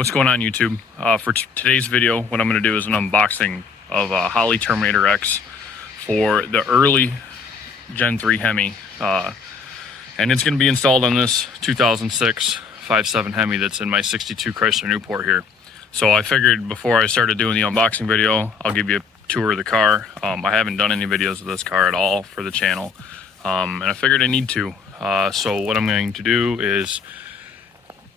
What's going on, YouTube? For today's video, what I'm going to do is an unboxing of a Holley Terminator X for the early Gen 3 Hemi, and it's going to be installed on this 2006 5.7 Hemi that's in my 62 Chrysler Newport here. So I figured before I started doing the unboxing video, I'll give you a tour of the car. I haven't done any videos of this car at all for the channel, and I figured I need to. So what I'm going to do is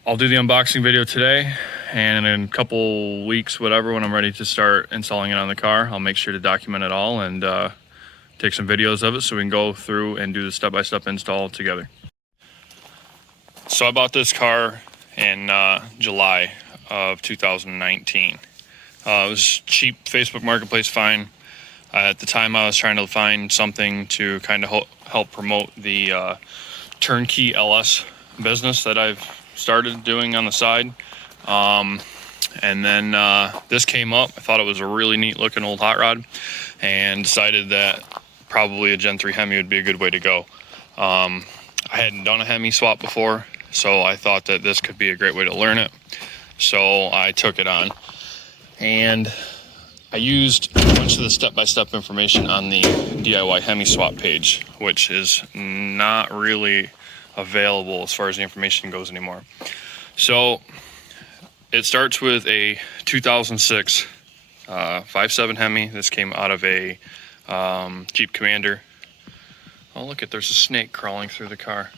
I'll do the unboxing video today, and in a couple weeks, whatever, when I'm ready to start installing it on the car, I'll make sure to document it all and take some videos of it so we can go through and do the step-by-step install together. So I bought this car in July of 2019. It was cheap, Facebook Marketplace find. At the time, I was trying to find something to kind of help promote the turnkey LS business that I've started doing on the side, and then this came up. I thought it was a really neat looking old hot rod and decided that probably a Gen 3 Hemi would be a good way to go. I hadn't done a Hemi swap before, so I thought that this could be a great way to learn it, so I took it on, and I used a bunch of the step-by-step information on the DIY Hemi swap page, which is not really available as far as the information goes anymore. So it starts with a 2006 5.7 Hemi. This came out of a Jeep Commander. Oh, look, there's a snake crawling through the car.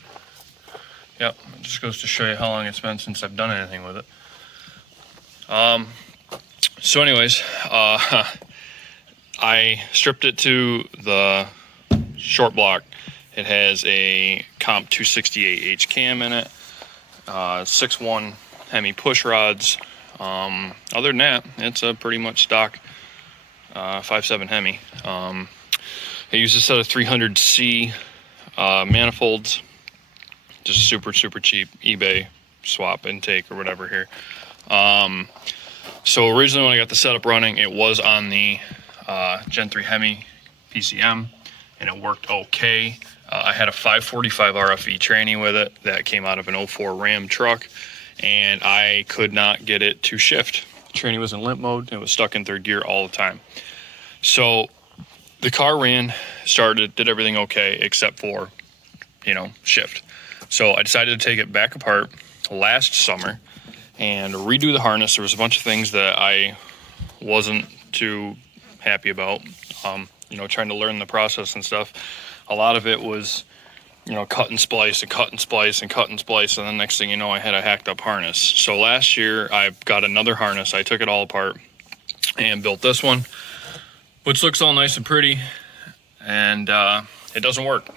Yep, it just goes to show you how long it's been since I've done anything with it. So anyways, I stripped it to the short block. It has a Comp 268H cam in it, 6.1 Hemi push rods. Other than that, it's a pretty much stock 5.7 Hemi. I used a set of 300C manifolds, just super cheap eBay swap intake or whatever here. So originally when I got the setup running, it was on the Gen 3 Hemi PCM, and it worked okay. I had a 545 RFE tranny with it that came out of an 04 Ram truck, and I could not get it to shift. The tranny was in limp mode. It was stuck in third gear all the time. So the car ran, started, did everything okay except for, shift. So I decided to take it back apart last summer and redo the harness. There was a bunch of things that I wasn't too happy about, trying to learn the process and stuff. A lot of it was, cut and splice and cut and splice and cut and splice, and the next thing you know, I had a hacked up harness. So last year, I got another harness. I took it all apart and built this one, which looks all nice and pretty, and it doesn't work.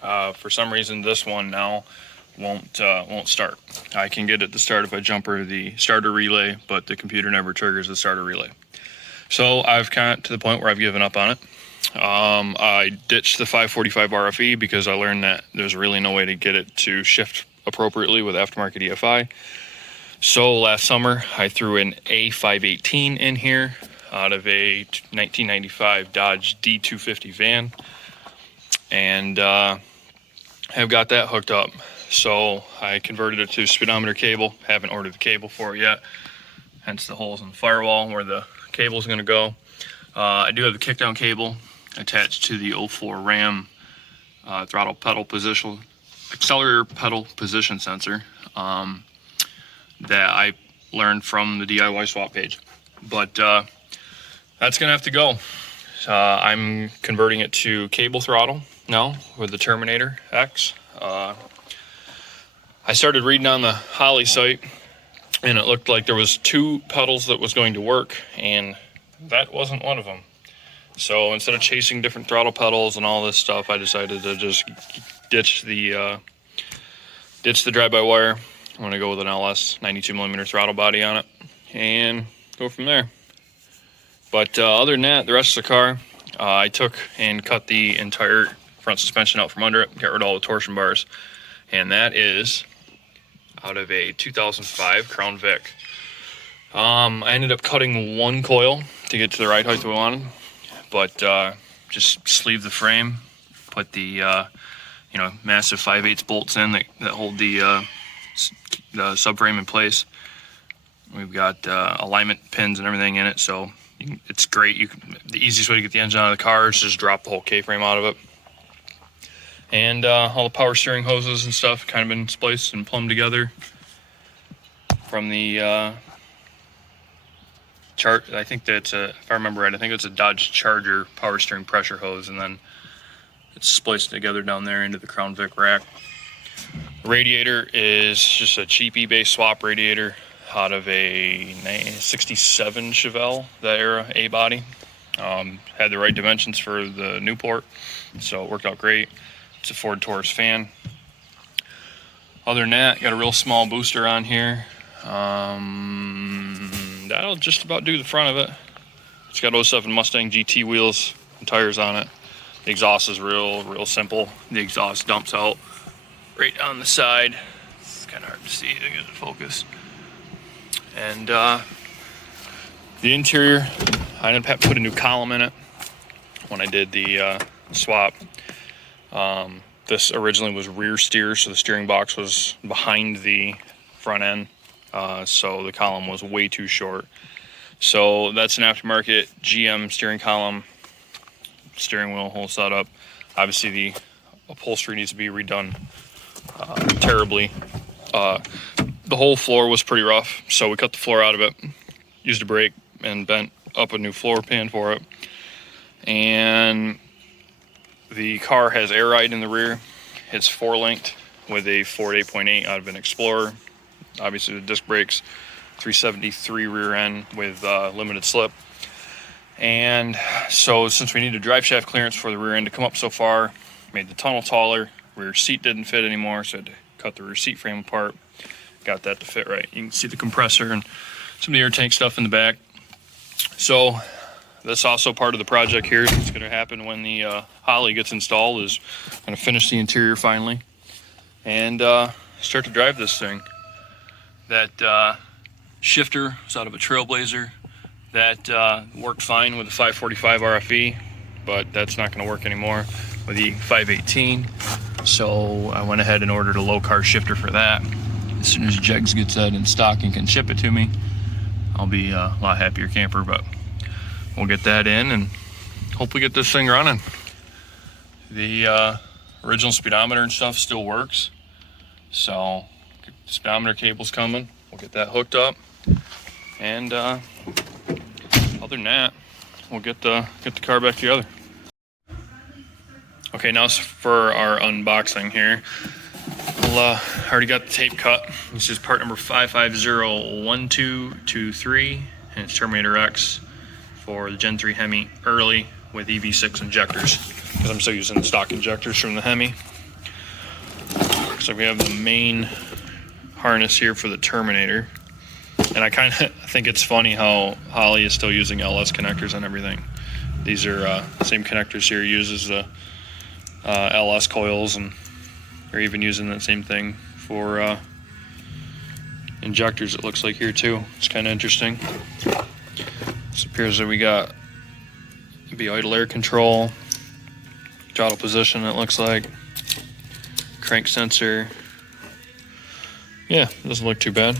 For some reason, this one now won't start. I can get it to start if I jumper the starter relay, but the computer never triggers the starter relay. So I've got to the point where I've given up on it. I ditched the 545 RFE because I learned that there's really no way to get it to shift appropriately with aftermarket EFI. So last summer I threw an A518 in here out of a 1995 Dodge D250 van, and have got that hooked up. So I converted it to speedometer cable. Haven't ordered the cable for it yet, hence the holes in the firewall where the cable is going to go. I do have the kickdown cable attached to the 04 Ram throttle pedal position, accelerator pedal position sensor that I learned from the DIY swap page. But that's going to have to go. I'm converting it to cable throttle now with the Terminator X. I started reading on the Holley site, and it looked like there was 2 pedals that was going to work, and that wasn't one of them. So instead of chasing different throttle pedals and all this stuff, I decided to just ditch the drive-by-wire. I'm going to go with an LS 92mm throttle body on it and go from there. But other than that, the rest of the car, I took and cut the entire front suspension out from under it, got rid of all the torsion bars, and that is out of a 2005 Crown Vic. I ended up cutting one coil to get to the ride height we wanted, but just sleeved the frame, put the massive 5/8 bolts in that hold the subframe in place, We've got alignment pins and everything in it, so it's great. The easiest way to get the engine out of the car is just drop the whole K-frame out of it. And all the power steering hoses and stuff kind of been spliced and plumbed together from the I think that's if I remember right, I think it's a Dodge Charger power steering pressure hose, and then it's spliced together down there into the Crown Vic rack. The radiator is just a cheap eBay swap radiator out of a 67 Chevelle, that era A-body. Had the right dimensions for the Newport, so it worked out great. It's a Ford Taurus fan. Other than that, got a real small booster on here. That'll just about do the front of it. It's got 07 Mustang GT wheels and tires on it. The exhaust is real simple. The exhaust dumps out right on the side. It's kind of hard to see. I get it focus. And the interior, I ended up putting a new column in it when I did the swap. This originally was rear steer, so the steering box was behind the front end. So the column was way too short. So that's an aftermarket GM steering column, steering wheel, whole setup. Obviously the upholstery needs to be redone terribly. The whole floor was pretty rough, so we cut the floor out of it, used a brake, and bent up a new floor pan for it. And the car has air ride in the rear. It's 4-linked with a Ford 8.8 out of an Explorer. Obviously the disc brakes, 373 rear end with limited slip. And so since we needed drive shaft clearance for the rear end to come up so far, made the tunnel taller. Rear seat didn't fit anymore, so I had to cut the rear seat frame apart. Got that to fit right. You can see the compressor and some of the air tank stuff in the back. So that's also part of the project here. It's going to happen when the Holley gets installed, is going to finish the interior finally and start to drive this thing. That shifter was out of a Trailblazer. That worked fine with the 545 RFE, but that's not going to work anymore with the 518. So I went ahead and ordered a low car shifter for that. As soon as Jegs gets that in stock and can ship it to me, I'll be a lot happier camper, but we'll get that in and hopefully get this thing running. The original speedometer and stuff still works, so the speedometer cable's coming. We'll get that hooked up, and other than that, we'll get the car back together. Okay, now for our unboxing here. I already got the tape cut. This is part number 5501223, and it's Terminator X for the Gen 3 Hemi early with EV6 injectors, because I'm still using the stock injectors from the Hemi. So we have the main harness here for the Terminator, and I kind of think it's funny how Holley is still using LS connectors on everything. These are same connectors here uses the LS coils, and they're even using that same thing for injectors, it looks like here too. It's kind of interesting. It appears that we got be idle air control, throttle position, it looks like, crank sensor. Yeah, doesn't look too bad.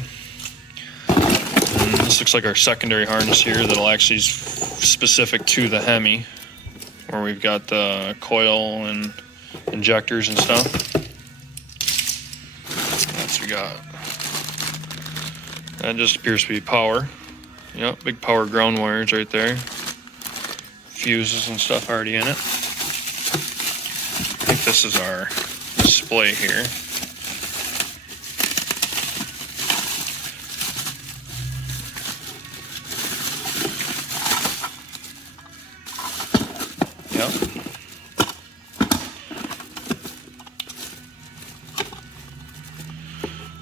And this looks like our secondary harness here that'll actually is specific to the Hemi, where we've got the coil and injectors and stuff. What we got? That just appears to be power. Yep, big power ground wires right there. Fuses and stuff already in it. I think this is our display here. Yep.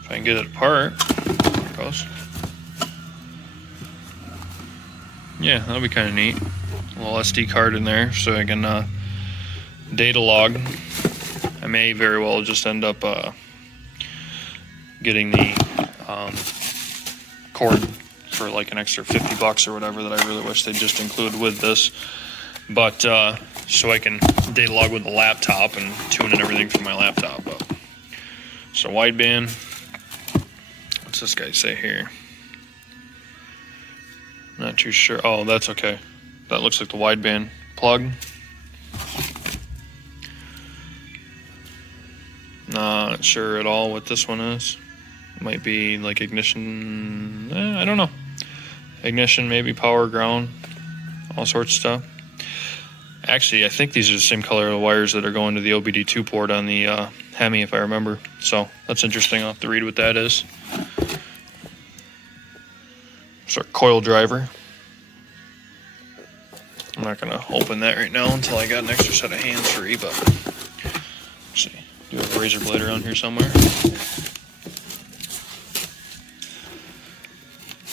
If I can get it apart. There it goes. Yeah, that'll be kind of neat. A little SD card in there so I can data log. I may very well just end up getting the cord for like an extra $50 or whatever that I really wish they just include with this. But so I can data log with the laptop and tune in everything from my laptop up. So wideband. What's this guy say here? Not too sure. Oh, that's okay. That looks like the wideband plug. Not sure at all what this one is. Might be like ignition. I don't know. Ignition, maybe power, ground, all sorts of stuff. Actually, I think these are the same color of the wires that are going to the OBD2 port on the Hemi, if I remember. So that's interesting. I'll have to read what that is. It's our coil driver. I'm not going to open that right now until I got an extra set of hands free, but let's see. Do have a razor blade around here somewhere.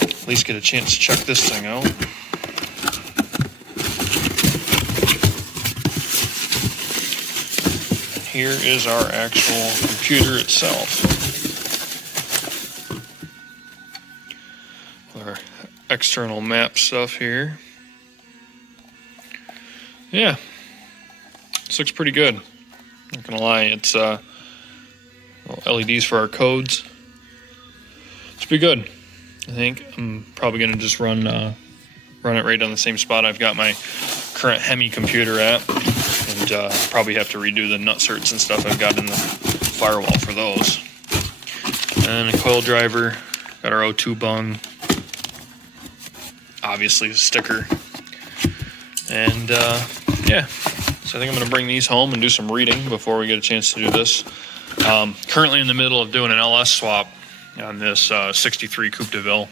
At least get a chance to check this thing out. And here is our actual computer itself. Our external map stuff here. Yeah, this looks pretty good. Not gonna lie, it's LEDs for our codes. It's pretty good. I think I'm probably gonna just run it right on the same spot I've got my current Hemi computer at, and probably have to redo the nut certs and stuff I've got in the firewall for those. And a coil driver, got our O2 bung, obviously a sticker, and yeah. So I think I'm gonna bring these home and do some reading before we get a chance to do this. Currently in the middle of doing an LS swap on this 63 Coupe de Ville.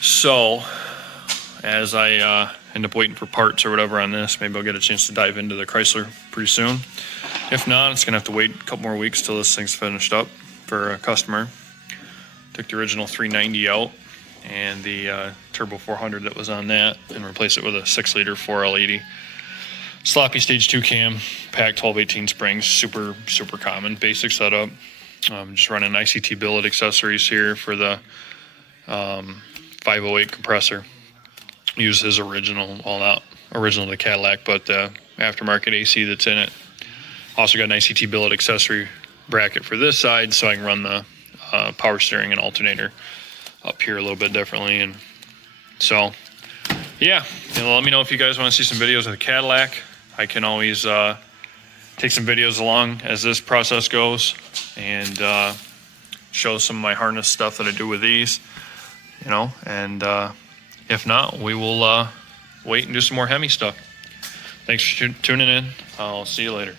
So as I end up waiting for parts or whatever on this, maybe I'll get a chance to dive into the Chrysler pretty soon. If not, it's gonna have to wait a couple more weeks till this thing's finished up for a customer. Took the original 390 out and the Turbo 400 that was on that and replaced it with a 6-liter 4L80. Sloppy stage 2 cam, packed 12-18 springs, super common, basic setup. Just running ICT billet accessories here for the 508 compressor. Use his original, well not original to Cadillac, but aftermarket AC that's in it. Also got an ICT billet accessory bracket for this side so I can run the power steering and alternator up here a little bit differently. And so, yeah, let me know if you guys want to see some videos of the Cadillac. I can always take some videos along as this process goes and show some of my harness stuff that I do with these, and if not, we will wait and do some more Hemi stuff. Thanks for tuning in. I'll see you later.